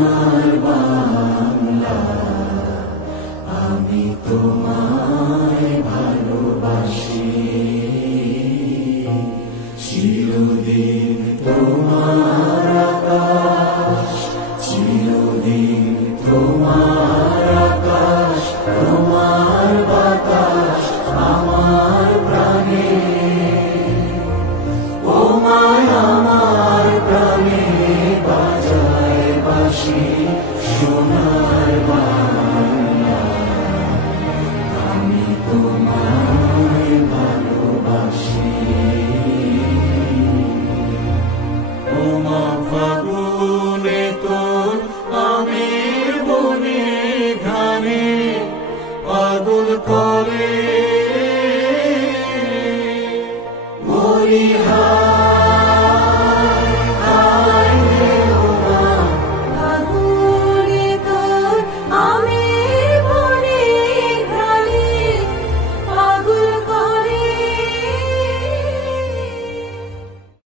সোনার বাংলা, আমি তোমায় ভালোবাসি। চিরদিন তোমার আকাশ, চিরদিন তোমার আকাশ, তোমার বাতাস আমার প্রাণে, ও মায় আমার প্রাণে বাজায় বাঁশি সোনার বাংলা, আমি তোমায় ভালোবাসি। ও মা ফাগুনে তোর আমের বনে ঘানে পাগল করে, মরি